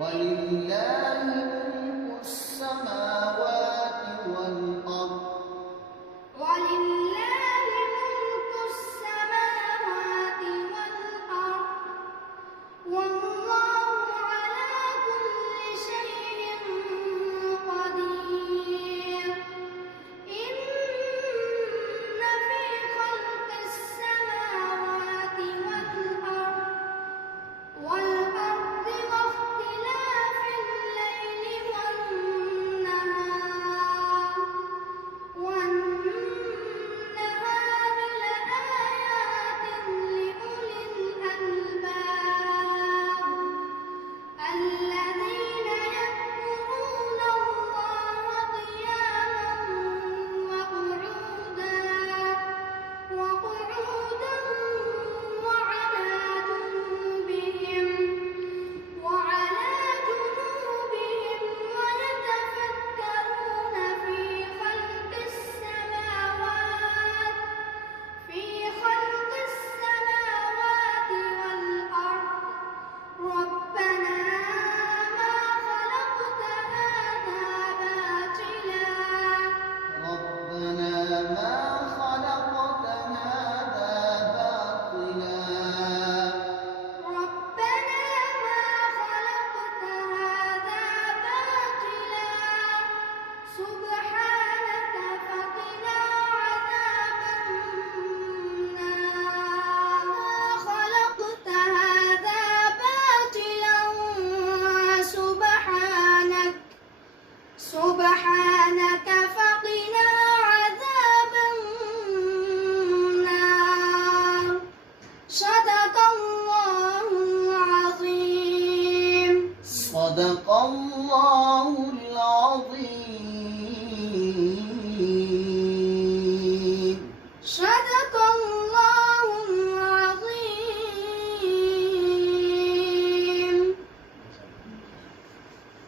ولله ملك السماوات والأرض ولله ملك السماوات والأرض والله على كل شيء قدير إن في خلق السماوات والأرض واختلاف الليل والنهار لآيات لأولي الألباب الذين يذكرون الله قياما وقعودا وعلى جنوبهم ويتفكرون في خلق السماوات والأرض ربنا ما خلقت هذا باطلا سبحانك فقنا عذاب النار ما خلقت هذا باطلا سبحانك فقنا عذاب النار صدق الله العظيم صدق الله العظيم صدق الله